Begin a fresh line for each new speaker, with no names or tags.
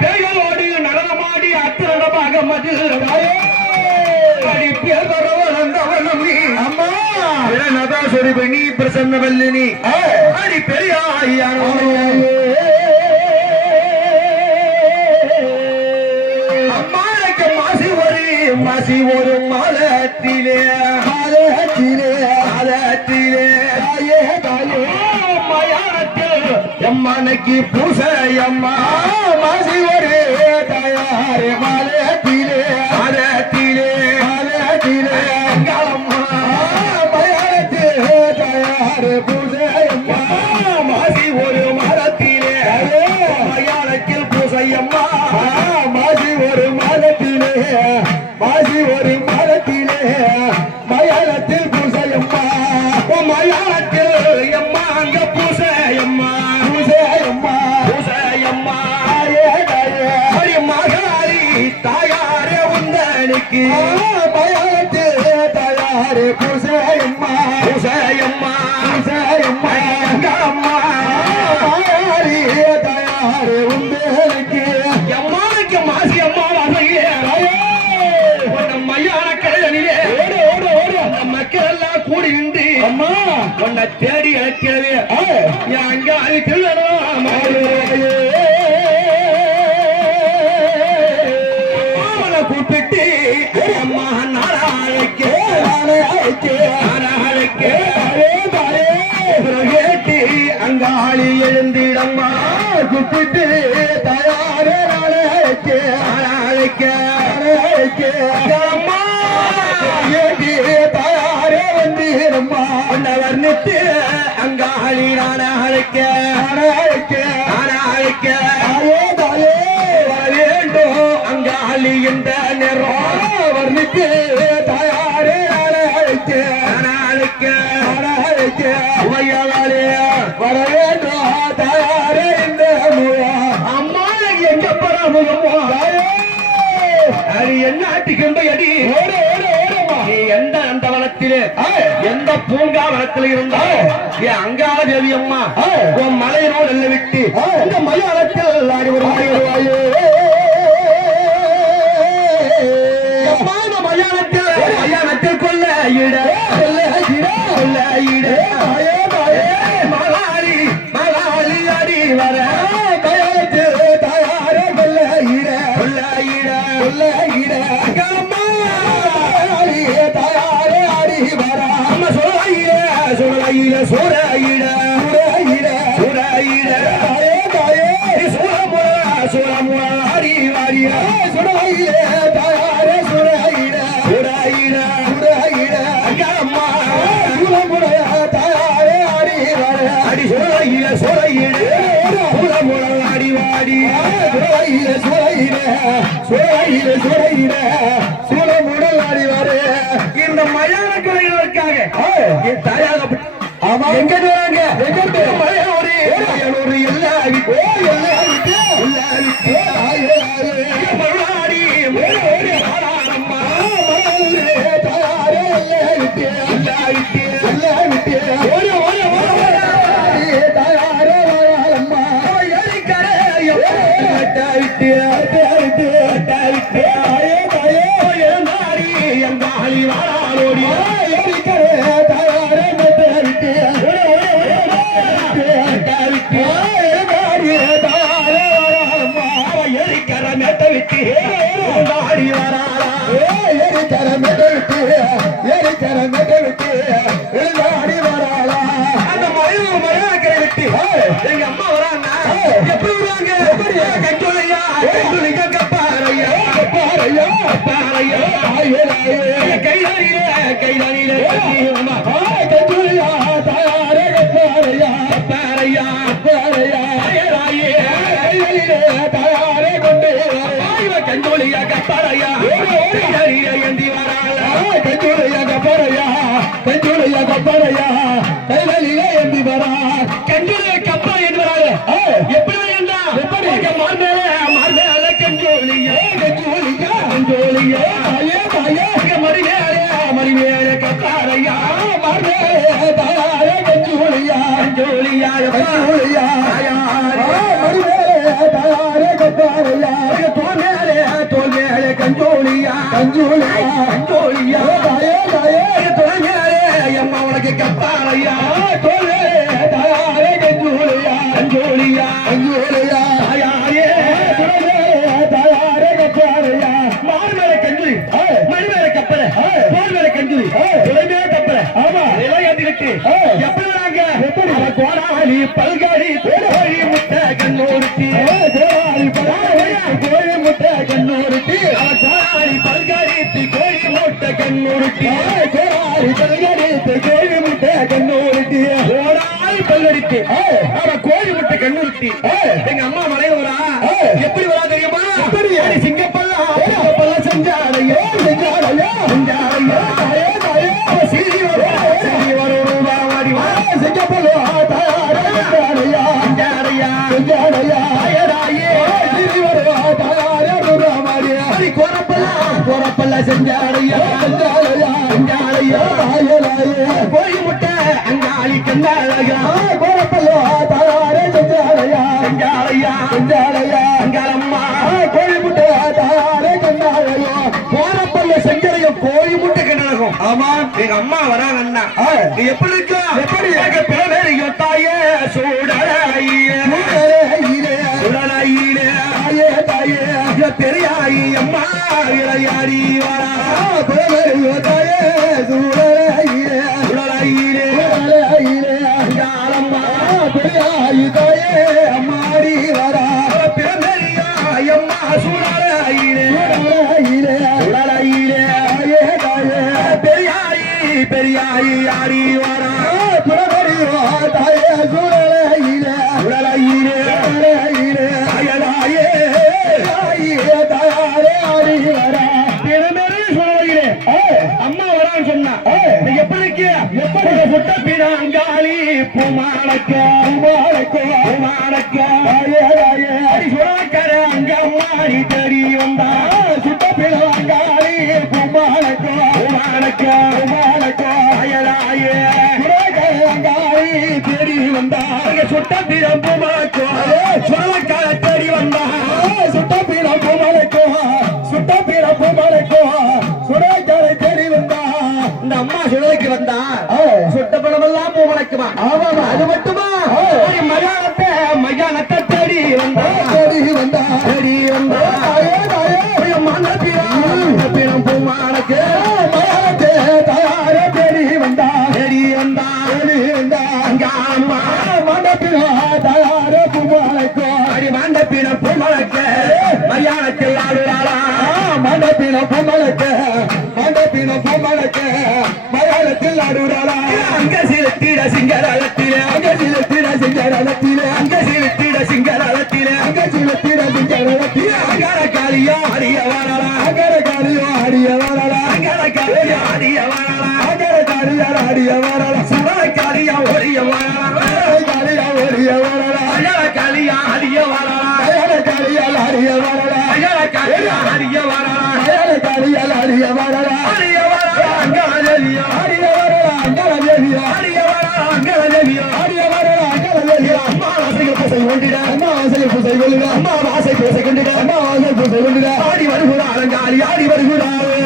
பேயோடு நடனமாடி
அம்மா!
நதா சொரிபணி பிரசன்ன வல்லினி அடி பெரியாயானோ அம்மாளுக்கு மாசி ஒரு மாசி ஒரு மாதத்திலே எம்மனைக்கு பூசை அம்மா
மாசி ஒரு தாயாரே மாதத்திலே
மாதத்திலே
மாதத்திலே
அம்மா
மயானத்தே தாயாரே பூஜை அம்மா
மாசி ஒரு மரத்திலே மயானத்தில் பூசை அம்மா
மாசி ஒரு மாதத்திலே மாசி ஒரு மாதத்திலே மயானத்தில் பூஜை அம்மா
உந்தனுக்கு
மயானத்தே தாயாரே பூஜை அம்மா
பூசை அம்மா
தாயாரே தாயாரே உங்களுக்கு
எம்மானுக்கு மாசி அம்மா வசையே உன்னை மையான கடைதனிலே
ஓடு ஓடு ஓடு.
அந்த மக்கள் எல்லாம் கூடி நின்று
அம்மா.
உன்னை தேடி அழைக்கிறவே. அங்க அது திருடணும் எழுந்திடம்மா
குப்பிட்டு தயாரே நாளைக்கு
நாளைக்க அம்மா
ஏடி தயாரே வந்தீரம்மா?
உன்னை வர்ணித்து அங்க ஆளி நாளைக்க
நாளைக்கு
நாளைக்க
தாயே தாயே
வர வேண்டும். அங்க ஆளி இந்த
முயா
அம்மா எங்க பராமுகமோ
தாயே
அது என்ன ஆட்டிக்கொண்டு அடி
ஓடு ஓடு ஓடுமா
நீ எந்த அந்த வனத்திலே
ஆ
எந்த பூங்கா வனத்தில் இருந்தா என் அங்காள தேவி அம்மா
ஆ.
உன் மலையினோடு எல்லை விட்டு
ஆ.
இந்த மலையாளத்தில் ஆடி வருவாய் மலையாளத்தில் மலையாளத்தில் கொல்ல இட சுரையிட சுரையிட. சுரையிட. சுரமுற சுரமுற அடி வாரிய சுரையிட. அம்மா அடி. சுரையிட சுரையிட. சுரமுற அடி வாடி இந்த மயான குறைகளுக்காக என் தாயாக எங்க வராங்க
எங்க?
மலையோடு மலையோடு எல்லா எல்லா மறுநாடி மறுநாடி ஆடாரம்மா ஓடு Yeah. பல்காரி கோழி முட்டை கண்ணூர்த்தி.
கோழி முட்டை கண்ணூர்த்தி.
கோடாலி பல்காரி கோழி முட்டை கண்ணூர்த்தி.
கோடாலி பல்காரி கோழி முட்டை கண்ணூர்த்தி.
கோடாலி பல்கடித்து. அவ கோழி முட்டை கண்ணூர்த்தி. எங்க அம்மா மலையில வரா. எப்படி வரா கோரப்பல்லா செஞ்சாடையா
செஞ்சாடையா
செஞ்சாடையா
தாயராயே
கோழி முட்டை அங்காளி கண்டாளையா
கோரப்பல்லோ தாயாரே செஞ்சாடையா
செஞ்சாடையா
செஞ்சாடையா
அங்காளம்மா
கோழி முட்டை
கோரப்பல்ல செஞ்சடையும் கோழி முட்டை கண்டனகும் ஆமா. எங்க அம்மா வராங்க அண்ணா. நீ எப்படி இருக்கா? எப்படி? எனக்கு பிறகு தாயே சூடலையே சுடலையிலே
தாயே தாயே.
பெரியாயி அம்மா இளையாடி வரா
தாயே. சூழலையே
பூமானக்க
தாயே தாயே
அடி சுடக்கர அங்க அம்மா நீ தேடி வந்தா
சுட்ட பிறவாங்காளி குமாரக்கோ குமாரக்கோ
அயலாயே சுட்ட
மண்டபின பொம்மலுக்க மண்டபின பொம்மலுக்க மலையாளத்தில் ஆடுறாளா
அங்க சிறுத்திட சிங்கரத்திலே
அங்க சிலத்திட சிங்கரத்திலே
அங்க சிறுத்திட சிங்கரத்திலே
அங்க சிலத்திட சிங்கரத்திலே
அங்கர காளியா அடிய வரலா
அகர காரியோ ஆடிய வரலா
அங்கர காளியா அடிய வரலா
அகர காரியார் ஆடிய வரலா
சுடல காளியா ஒடிய வரலா
காரியா ஓடிய வரலா
அங்கர காளியா அடிய வரலா
அகர காரியால் ஆடிய வரலா
அங்கர காளியா வரலா
அகர காரியால் வரலா
அடிய வரலா அங்கர தேவியா
ஆடிய வரலா அங்கர தேவியா
அடிய வரலா அங்கர தேவியா
ஆடிய வரலா தேவியா
அம்மா பூசை கொண்டிட
அம்மா பூசை
அம்மா வாசை பூசை கொண்டிட
அம்மா வாசல் பூசை கொள்ளுங்க
ஆடி வருகிறார் அலங்காரி ஆடி
வருகிறார்